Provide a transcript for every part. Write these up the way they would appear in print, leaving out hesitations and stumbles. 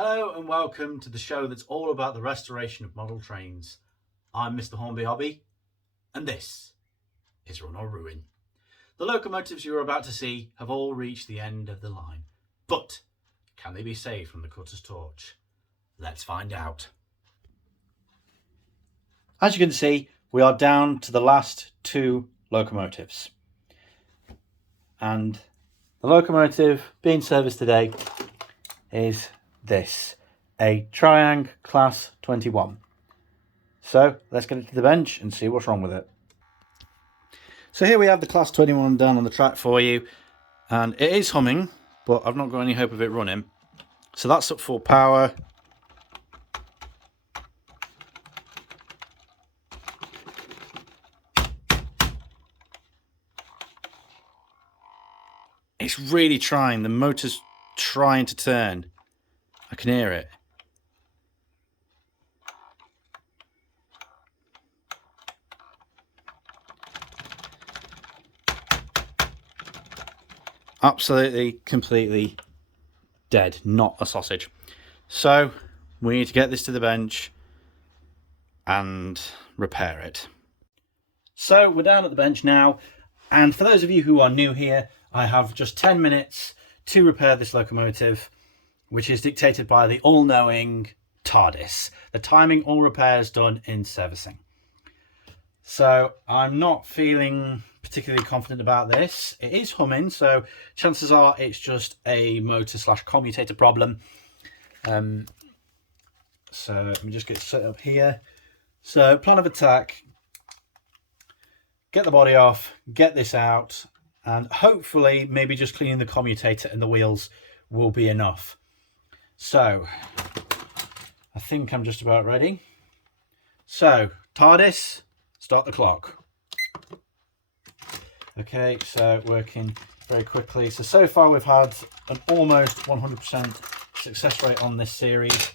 Hello and welcome to the show that's all about the restoration of model trains. I'm Mr. Hornby Hobby, and this is Run or Ruin. The locomotives you're about to see have all reached the end of the line, but can they be saved from the cutter's torch? Let's find out. As you can see, we are down to the last two locomotives. And the locomotive being serviced today is this, a Triang Class 21. So let's get it to the bench and see what's wrong with it. So here we have the Class 21 down on the track for you, and it is humming, but I've not got any hope of it running. So that's at full power. It's really trying, the motor's trying to turn. I can hear it. Absolutely, completely dead, not a sausage. So we need to get this to the bench and repair it. So we're down at the bench now, and for those of you who are new here, I have just 10 minutes to repair this locomotive, which is dictated by the all-knowing TARDIS, the timing all repairs done in servicing. So I'm not feeling particularly confident about this. It is humming, so chances are it's just a motor / commutator problem. So let me just get set up here. So plan of attack, get the body off, get this out, and hopefully maybe just cleaning the commutator and the wheels will be enough. So I think I'm just about ready. So TARDIS, start the clock. Okay, so working very quickly. So far we've had an almost 100% success rate on this series,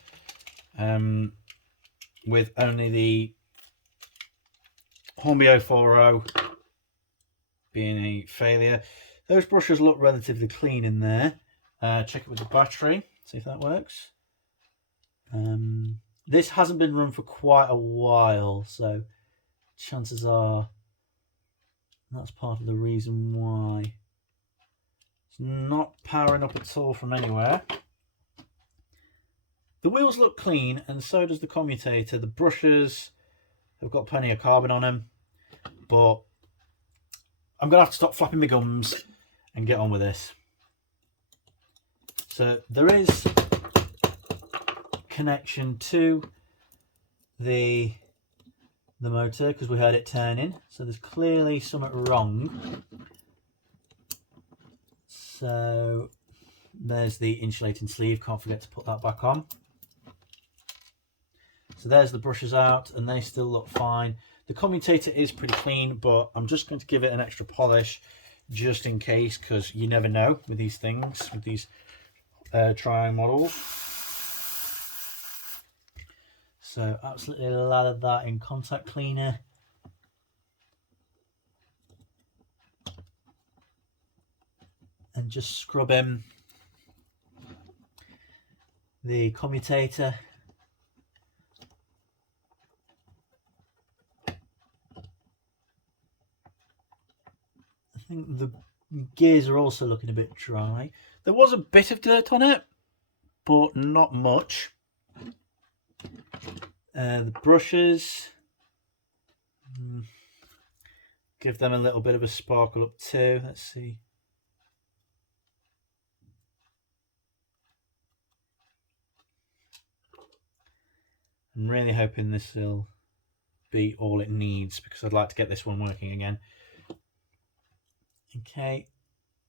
with only the Hornby 040 being a failure. Those brushes look relatively clean in there. Check it with the battery, see if that works. This hasn't been run for quite a while, so chances are that's part of the reason why. It's not powering up at all from anywhere. The wheels look clean, and so does the commutator. The brushes have got plenty of carbon on them, but I'm going to have to stop flapping my gums and get on with this. So there is connection to the motor because we heard it turning, so there's clearly something wrong. So there's the insulating sleeve, can't forget to put that back on. So there's the brushes out, and they still look fine. The commutator is pretty clean, but I'm just going to give it an extra polish just in case, because you never know with these things, with these Triang models. So absolutely lather that in contact cleaner. And just scrub in the commutator. I think the gears are also looking a bit dry. There was a bit of dirt on it, but not much. The brushes, give them a little bit of a sparkle up too. Let's see. I'm really hoping this will be all it needs, because I'd like to get this one working again. Okay,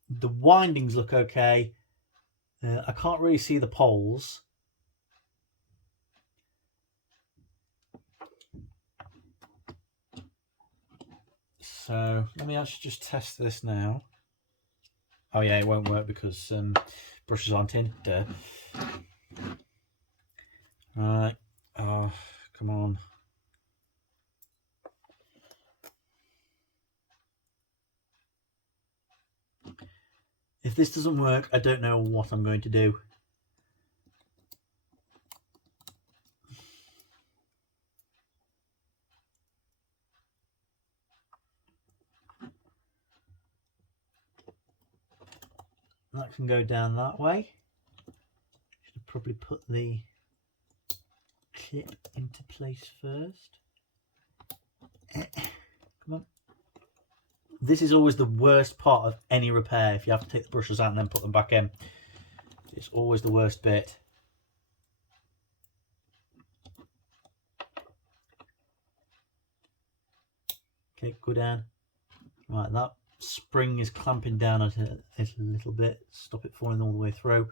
the windings look okay. I can't really see the poles. So let me actually just test this now. Oh yeah, it won't work because brushes aren't in. Duh. Alright. Oh, come on. If this doesn't work, I don't know what I'm going to do. that can go down that way. Should probably put the clip into place first. Come on. This is always the worst part of any repair, if you have to take the brushes out and then put them back in. It's always the worst bit. Okay, go down. Right, that spring is clamping down at it a little bit. Stop it falling all the way through.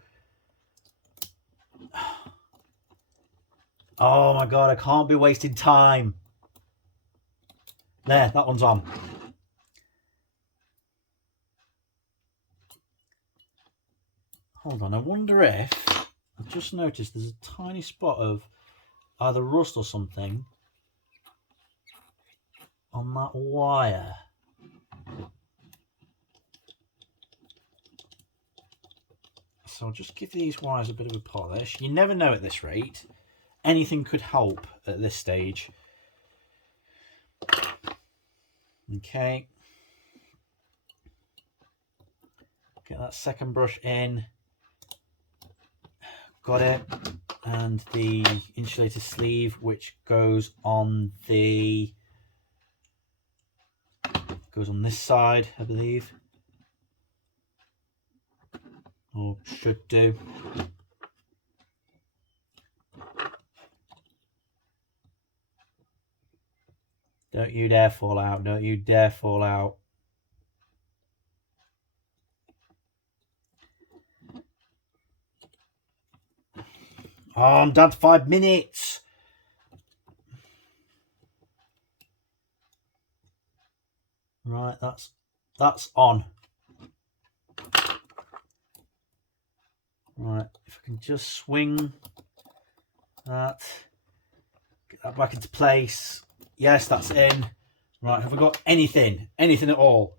Oh my god, I can't be wasting time. There, that one's on. Hold on, I wonder if... I've just noticed there's a tiny spot of either rust or something on that wire. So I'll just give these wires a bit of a polish. You never know at this rate. Anything could help at this stage. Okay. Get that second brush in. Got it. And the insulator sleeve, which goes on the... goes on this side, I believe. Or should do. Don't you dare fall out. Don't you dare fall out. Oh, I'm down to 5 minutes. Right, that's on. Right, if I can just swing that, get that back into place. Yes, that's in. Right, have we got anything? Anything at all?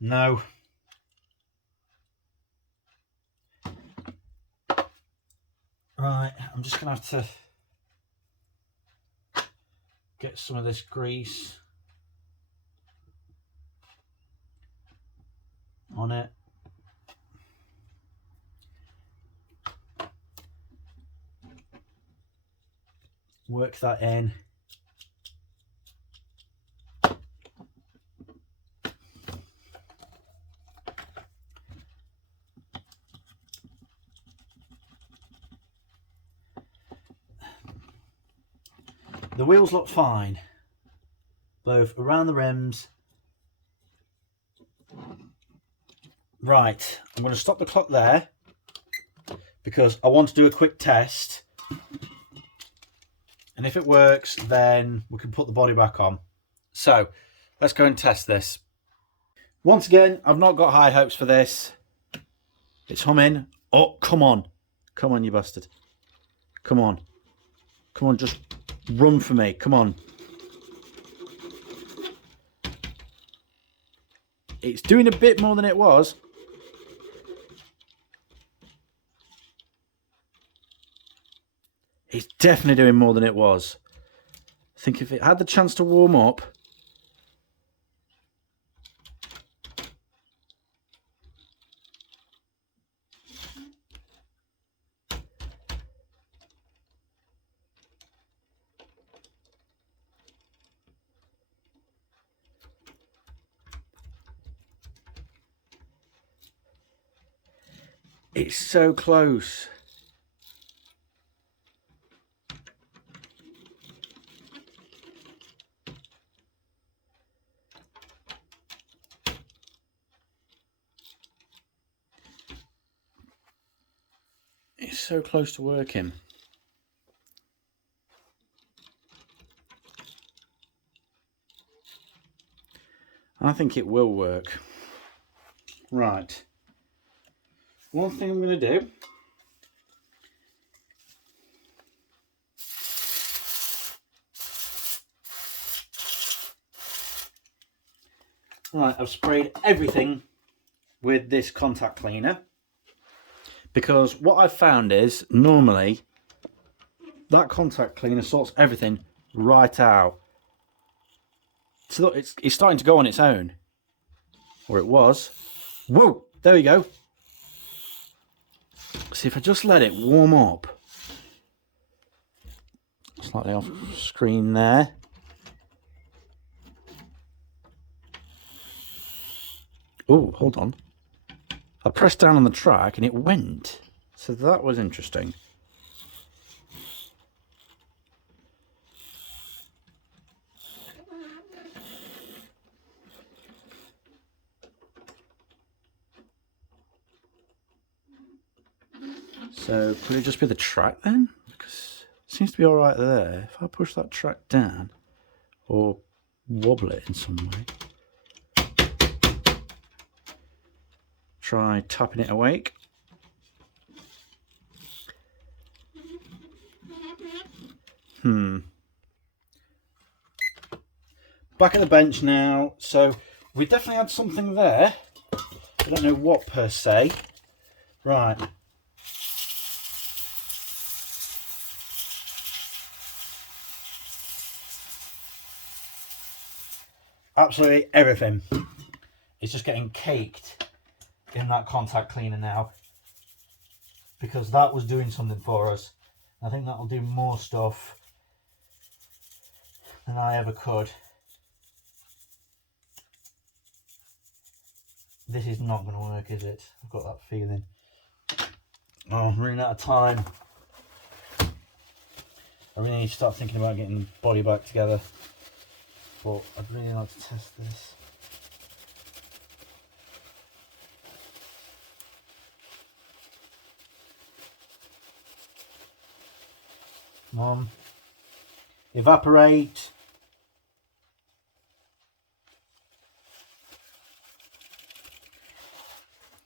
No. Right, I'm just going to have to get some of this grease on it. Work that in. The wheels look fine, both around the rims. Right, I'm going to stop the clock there because I want to do a quick test. And if it works, then we can put the body back on. So let's go and test this. Once again, I've not got high hopes for this. It's humming. Oh, come on. Come on, you bastard. Come on. Come on, just run for me. Come on. It's doing a bit more than it was. It's definitely doing more than it was. I think if it had the chance to warm up. It's so close. It's so close to working. I think it will work. Right. One thing I'm going to do. Right, I've sprayed everything with this contact cleaner. Because what I've found is, normally, that contact cleaner sorts everything right out. So look, it's starting to go on its own. Or it was. Whoa, there we go. See, if I just let it warm up. Slightly off screen there. Oh, hold on. I pressed down on the track and it went. So that was interesting. So could it just be the track then? Because it seems to be all right there. If I push that track down or wobble it in some way. Try tapping it awake. Back at the bench now. So we definitely had something there. I don't know what per se. Right. Absolutely everything. It's just getting caked in that contact cleaner now, because that was doing something for us. I think that'll do more stuff than I ever could. This is not going to work, is it? I've got that feeling. Oh, I'm running out of time. I really need to start thinking about getting the body back together. But I'd really like to test this. Come on. Evaporate.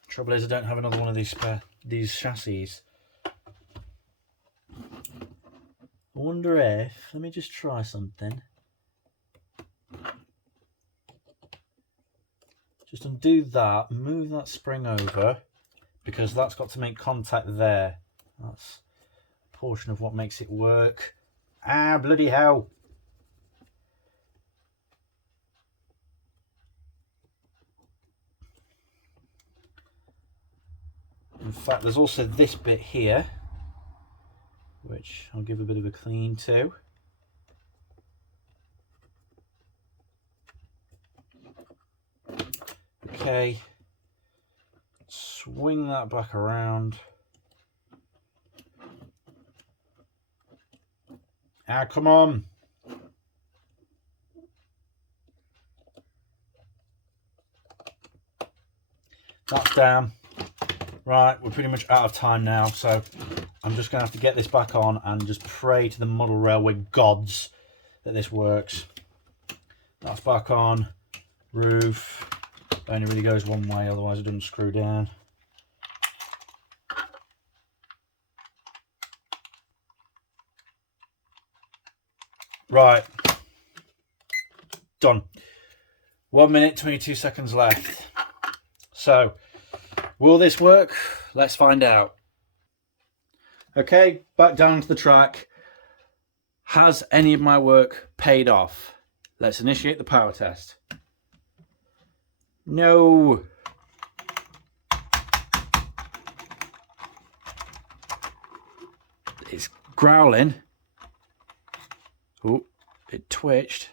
Trouble is, I don't have another one of these chassis. I wonder if, let me just try something. Just undo that, move that spring over, because that's got to make contact there. That's a portion of what makes it work. Ah, bloody hell. In fact, there's also this bit here, which I'll give a bit of a clean to. Okay, swing that back around. Ah, come on. That's down. Right, we're pretty much out of time now, so I'm just going to have to get this back on and just pray to the model railway gods that this works. That's back on. Roof. Only really goes one way, otherwise it doesn't screw down. Right. Done. 1 minute, 22 seconds left. So, will this work? Let's find out. Okay, back down to the track. Has any of my work paid off? Let's initiate the power test. No. It's growling. Oh, it twitched.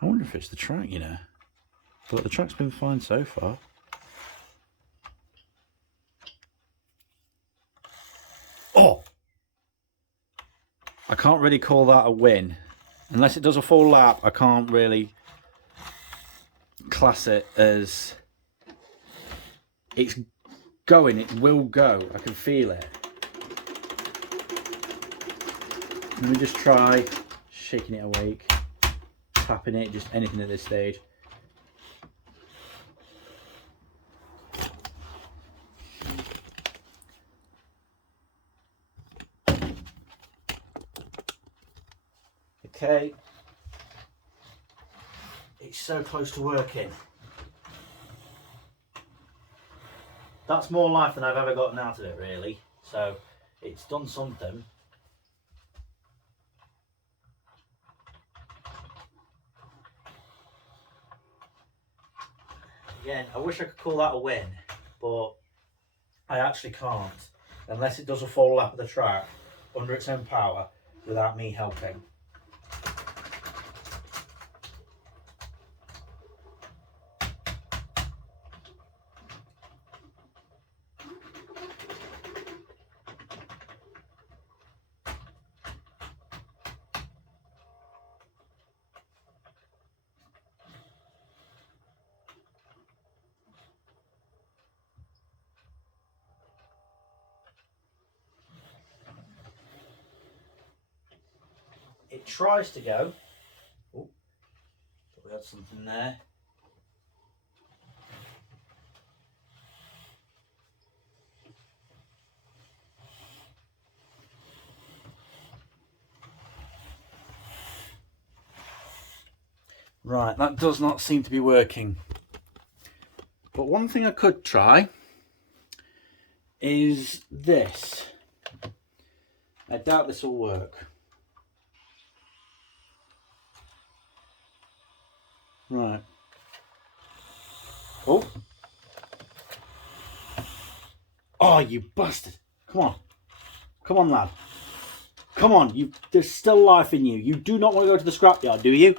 I wonder if it's the track, you know. But the track's been fine so far. Oh! I can't really call that a win. Unless it does a full lap, I can't really class it as... It's going, it will go. I can feel it. Let me just try shaking it awake, tapping it, just anything at this stage. Okay, it's so close to working. That's more life than I've ever gotten out of it, really. So it's done something. Again, I wish I could call that a win, but I actually can't, unless it does a full lap of the track under its own power without me helping. It tries to go. Oh, thought we had something there. Right, that does not seem to be working. But one thing I could try is this. I doubt this will work. Right. Oh. Oh, you bastard. Come on. Come on, lad. Come on. There's still life in you. You do not want to go to the scrapyard, do you?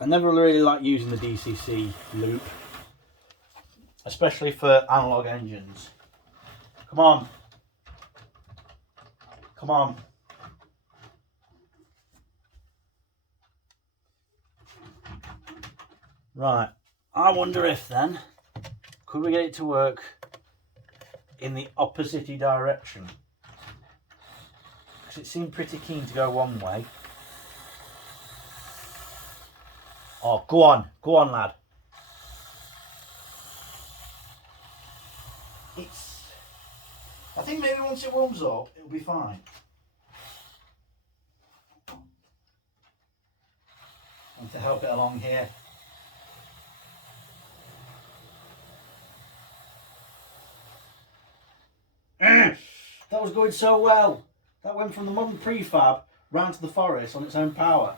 I never really like using the DCC loop, especially for analog engines. Come on. Come on. Right. I wonder if then, could we get it to work in the opposite direction? Because it seemed pretty keen to go one way. Oh, go on, lad. I think maybe once it warms up, it'll be fine. And to help it along here. That was going so well. That went from the modern prefab round to the forest on its own power.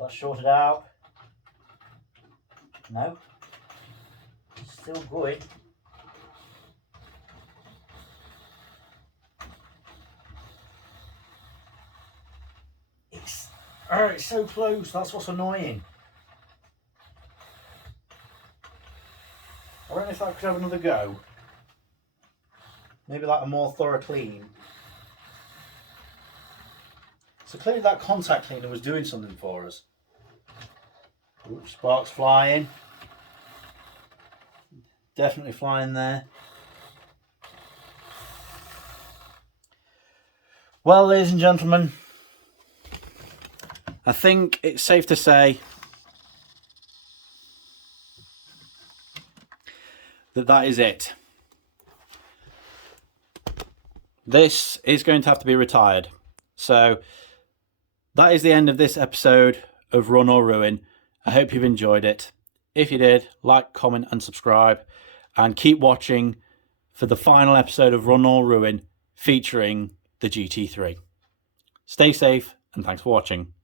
That's shorted out. No. Still going. It's so close. That's what's annoying. I wonder if I could have another go. Maybe like a more thorough clean. So clearly that contact cleaner was doing something for us. Oops, sparks flying. Definitely flying there. Well, ladies and gentlemen, I think it's safe to say that is it. This is going to have to be retired. So that is the end of this episode of Run or Ruin. I hope you've enjoyed it. If you did, like, comment and subscribe, and keep watching for the final episode of Run or Ruin featuring the GT3. Stay safe and thanks for watching.